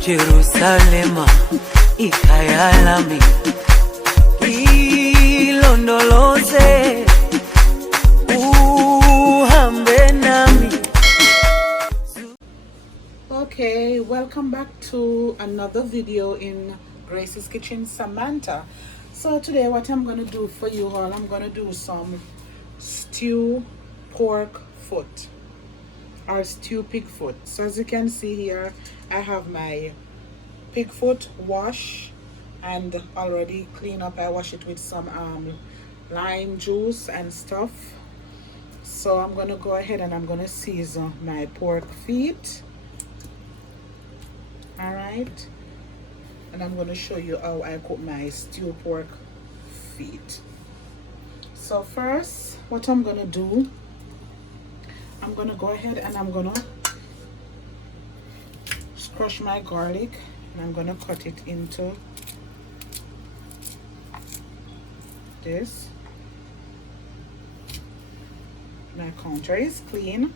Jerusalema ikhaya lami ilondoloze uhambe nami. Okay, welcome back to another video in Grace's Kitchen, Samantha. So today what I'm going to do for you all, I'm going to do some stew pork foot or stew pig foot. So as you can see here, I have my pig foot wash and already clean up. I wash it with some lime juice and stuff. So I'm going to go ahead and I'm going to season my pork feet. All right, and I'm going to show you how I cook my stew pork feet. So first, what I'm going to do, I'm going to go ahead and I'm going to crush my garlic and I'm going to cut it into this. My counter is clean.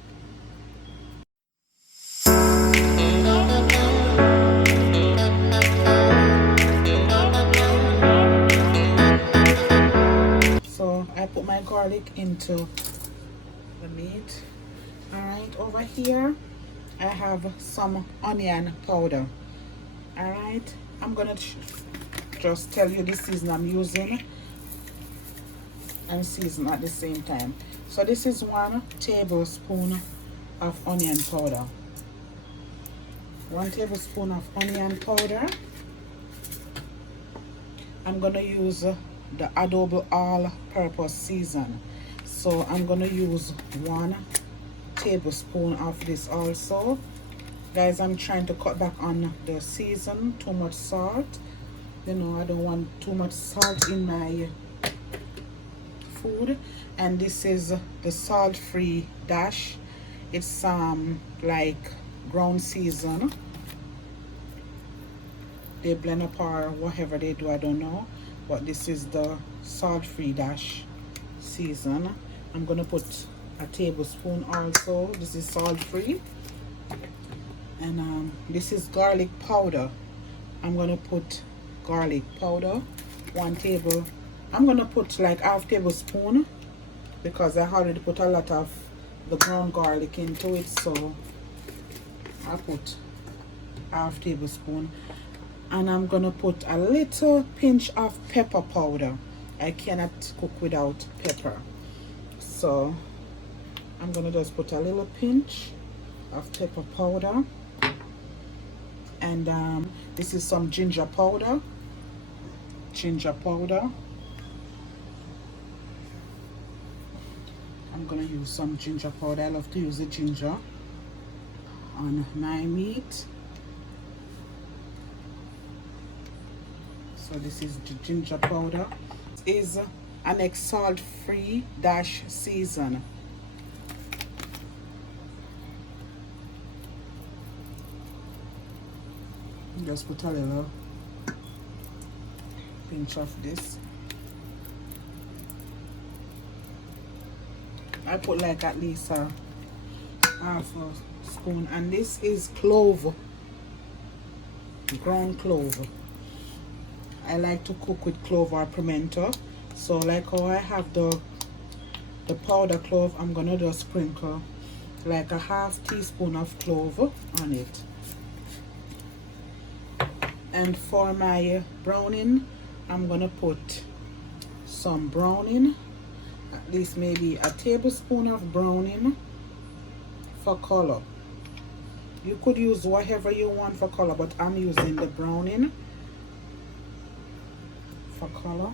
So I put my garlic into the meat. All right, over here I have some onion powder. All right, I'm gonna just tell you the season I'm using and season at the same time. So this is 1 tablespoon of onion powder. 1 tablespoon of onion powder. I'm gonna use the Adobo all-purpose season. So I'm gonna use 1 tablespoon of this also. Guys, I'm trying to cut back on the season, too much salt. You know, I don't want too much salt in my food. And this is the salt-free dash. It's like ground season. They blend up or whatever they do, I don't know. But this is the salt-free dash season. I'm gonna put a tablespoon also. This is salt-free. And this is garlic powder. I'm gonna put garlic powder, 1 table. I'm gonna put like half tablespoon because I already put a lot of the ground garlic into it, so I put half tablespoon. And I'm gonna put a little pinch of pepper powder. I cannot cook without pepper, so I'm gonna just put a little pinch of pepper powder. And this is some ginger powder. I'm gonna use some ginger powder. I love to use the ginger on my meat. So this is the ginger powder. This is an salt-free dash season. Just put a little pinch of this. I put like at least a half a spoon. And this is clove, ground clove. I like to cook with clove or pimento. So like how I have the powder clove, I'm gonna just sprinkle like a half teaspoon of clove on it. And for my browning, I'm gonna put some browning, at least maybe a tablespoon of browning for color. You could use whatever you want for color, but I'm using the browning for color.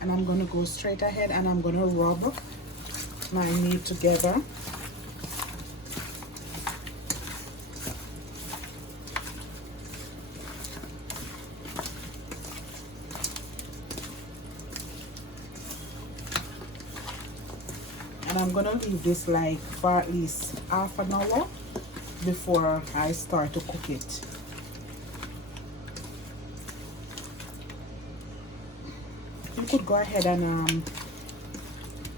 And I'm gonna go straight ahead and I'm gonna rub my meat together. And I'm gonna leave this like for at least half an hour before I start to cook it. You could go ahead and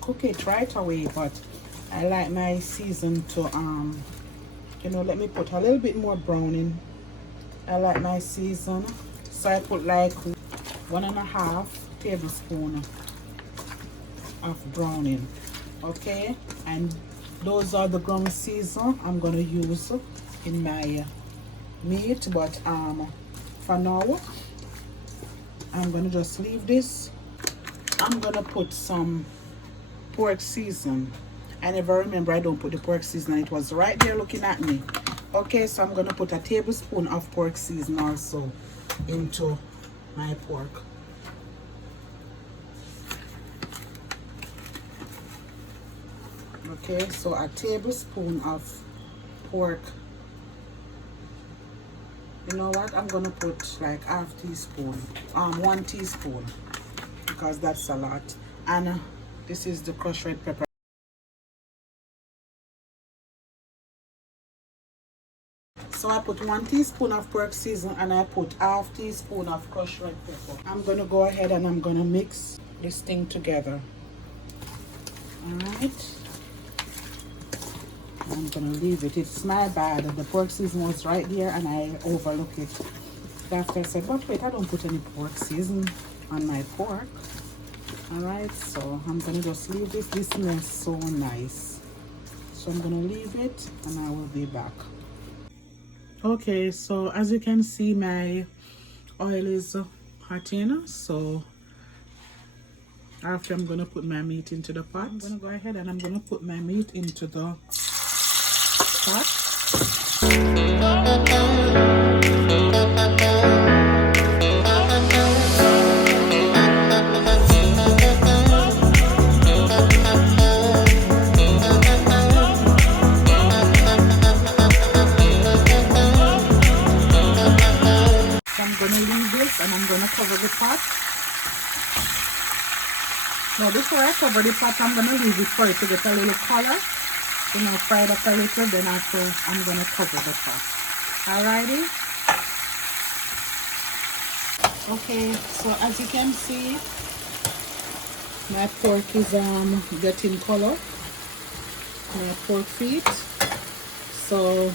cook it right away, but I like my season to you know, let me put a little bit more browning. I like my season, so I put like 1.5 tablespoon of browning. Okay, and those are the ground season I'm gonna use in my meat, but for now I'm gonna just leave this. I'm gonna put some pork season. I never remember I don't put the pork season, it was right there looking at me. Okay, so I'm gonna put a tablespoon of pork season also into my pork. Okay, so a tablespoon of pork. You know what, I'm gonna put like 1/2 teaspoon, 1 teaspoon, because that's a lot. And this is the crushed red pepper. So I put 1 teaspoon of pork season and I put 1/2 teaspoon of crushed red pepper. I'm gonna go ahead and I'm gonna mix this thing together. Alright. I'm gonna leave it. It's my bad. The pork season was right there and I overlooked it. After I said, but wait, I don't put any pork season on my pork. Alright, so I'm gonna just leave this. This smells so nice. So I'm gonna leave it and I will be back. Okay, so as you can see, my oil is hot in. So after I'm gonna put my meat into the pot, I'm gonna go ahead and I'm gonna put my meat into the pot. And I'm gonna cover the pot. Now before I cover the pot, I'm gonna leave it for it to get a little color, you know, fried up a little. Then after I'm gonna cover the pot. Alrighty. Okay, so as you can see, my pork is getting color. My pork feet. So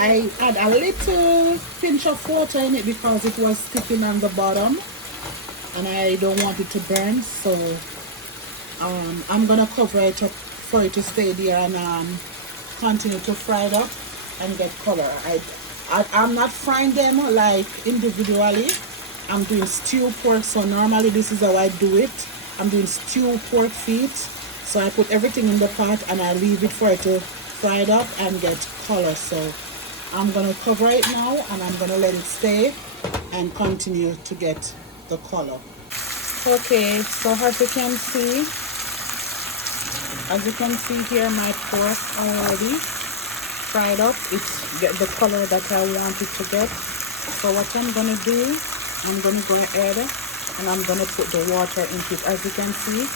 I add a little pinch of water in it because it was sticking on the bottom and I don't want it to burn, so I'm gonna cover it up for it to stay there and continue to fry it up and get color. I'm not frying them like individually. I'm doing stew pork, so normally this is how I do it. I'm doing stew pork feet, so I put everything in the pot and I leave it for it to fry it up and get color. So I'm gonna cover it now and I'm gonna let it stay and continue to get the color. Okay, so as you can see here, my pork already fried up. It's get the color that I want it to get. So what I'm gonna do, I'm gonna go ahead and I'm gonna put the water into it. As you can see,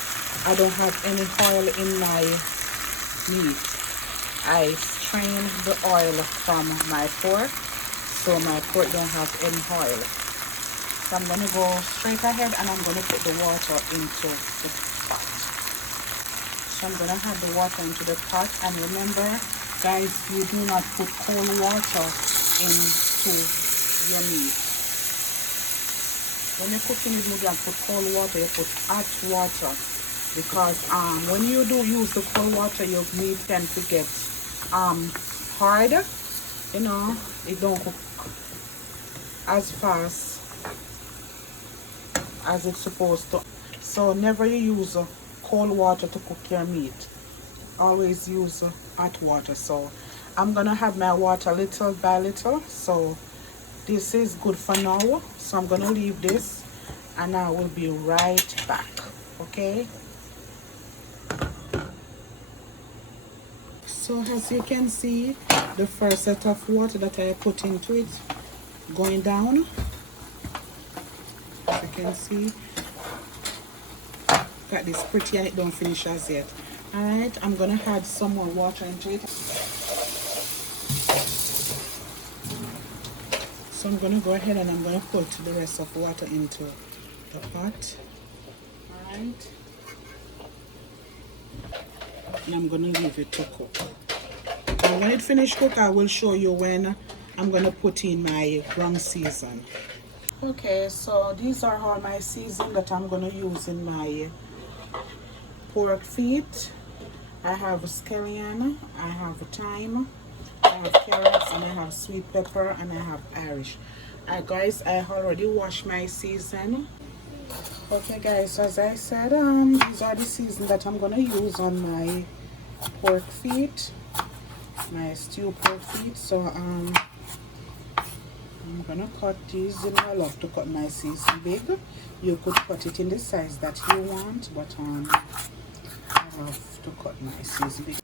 I don't have any oil in my meat. I strain the oil from my pork, so my pork don't have any oil. So I'm gonna go straight ahead and I'm gonna put the water into the pot. So I'm gonna add the water into the pot, and remember guys, you do not put cold water into your meat. When you're cooking it, you don't put cold water, you put hot water, because when you do use the cold water, your meat tend to get hard, you know, it don't cook as fast as it's supposed to. So never you use cold water to cook your meat, always use hot water. So I'm gonna have my water little by little, so this is good for now. So I'm gonna leave this and I will be right back. Okay, so as you can see, the first set of water that I put into it going down. As you can see, got this pretty and it don't finish as yet. All right, I'm gonna add some more water into it. So I'm gonna go ahead and I'm gonna put the rest of the water into the pot. All right, and I'm gonna leave it to cook. when it finished cook, I will show you when I'm going to put in my ground season. Okay, so these are all my season that I'm going to use in my pork feet. I have scallion, I have thyme, I have carrots, and I have sweet pepper, and I have Irish. Guys, I already washed my season. Okay guys, as I said, these are the season that I'm going to use on my pork feet, my stew pork feet. So I'm gonna cut these. You know, I love to cut my season big. You could cut it in the size that you want, but I have to cut my season big.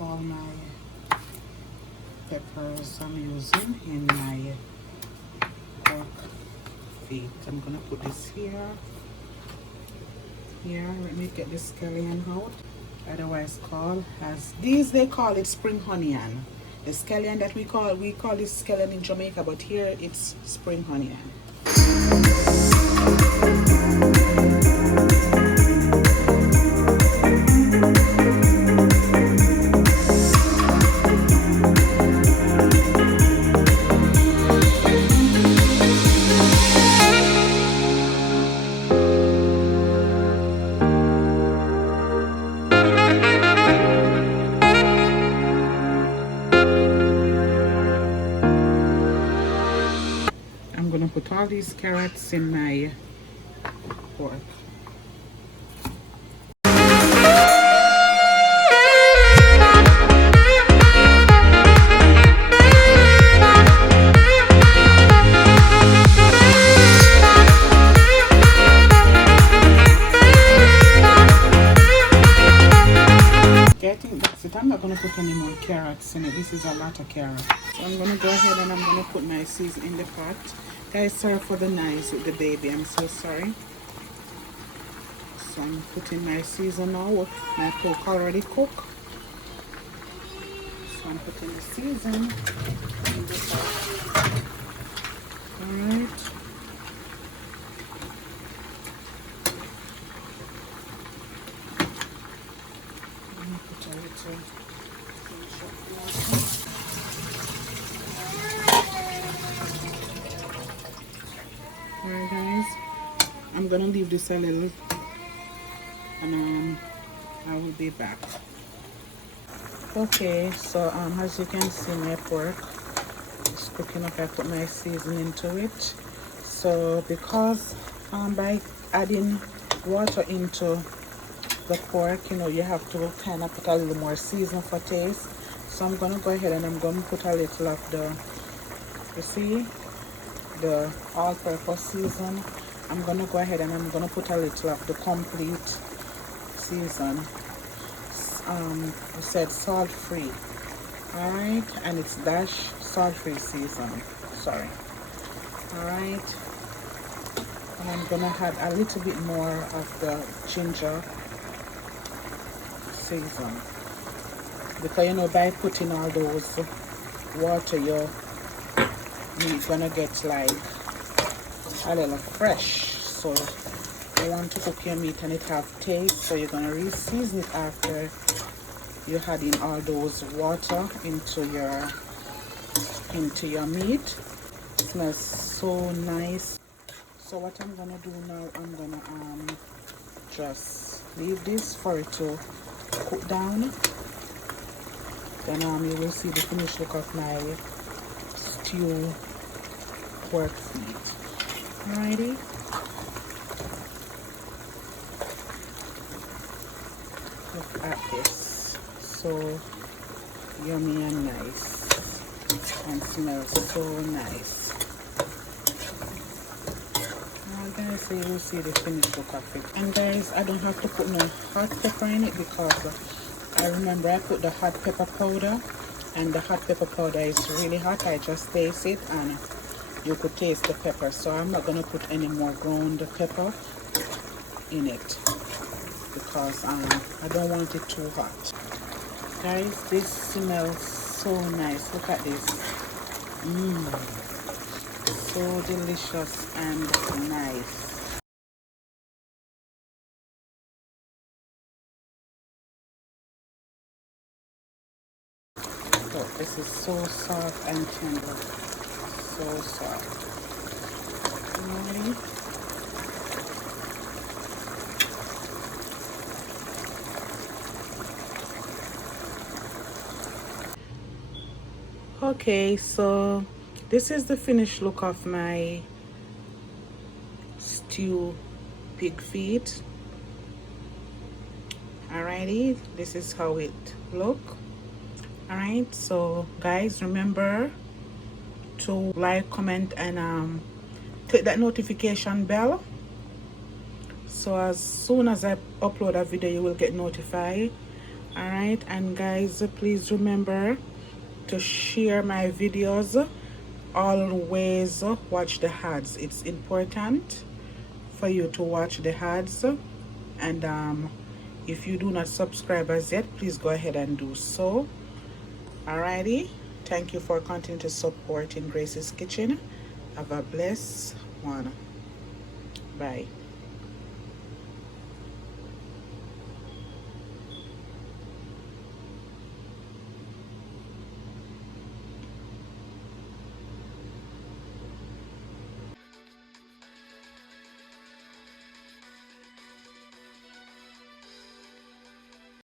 All my peppers I'm using in my pork feet. I'm gonna put this here. Let me get the scallion out, otherwise called as these, they call it spring onion. The scallion that we call this scallion in Jamaica, but here it's spring onion. I'm gonna put all these carrots in my pork. Okay, I think that's it. I'm not gonna put any more carrots in it. This is a lot of carrots. So I'm gonna go ahead and I'm gonna put my season in the pot. Guys, sorry for the noise with the baby. I'm so sorry. So I'm putting my season now. My pork already cooked. So I'm putting the season in the pot. Alright. Let me put a little. Alright guys, I'm gonna leave this a little and I will be back. Okay, so as you can see, my pork is cooking up. I put my seasoning into it. So because by adding water into the pork, you know, you have to kind of put a little more season for taste. So I'm gonna go ahead and I'm gonna put a little of the, you see, the all-purpose season. I'm gonna go ahead and I'm gonna put a little of the complete season. I said salt-free, all right, and it's dash salt-free season. Sorry, all right. And I'm gonna add a little bit more of the ginger season, because you know, by putting all those water, your meat gonna get like a little fresh. So you want to cook your meat and it have taste, so you're gonna re-season it after you add in all those water into your meat. It smells so nice. So what I'm gonna do now, I'm gonna just leave this for it to cook down. Then you will see the finished look of my stew pork feet. Alrighty. Look at this. So yummy and nice. And smells so nice. Guys, so you will see the finished look of it. And guys, I don't have to put no hot pepper in it, because I remember I put the hot pepper powder, and the hot pepper powder is really hot. I just taste it and you could taste the pepper. So I'm not going to put any more ground pepper in it, because I don't want it too hot. Guys, this smells so nice. Look at this. So delicious and nice. Look, this is so soft and tender. So soft. Really? Okay, so this is the finished look of my stew pig feet. Alrighty, this is how it look. Alright, so guys, remember to like, comment, and click that notification bell, so as soon as I upload a video you will get notified. Alright, and guys, please remember to share my videos. Always watch the ads. It's important for you to watch the ads, and if you do not subscribe as yet, please go ahead and do so. Alrighty, thank you for continuing to support in Grace's Kitchen. Have a blessed one. Bye.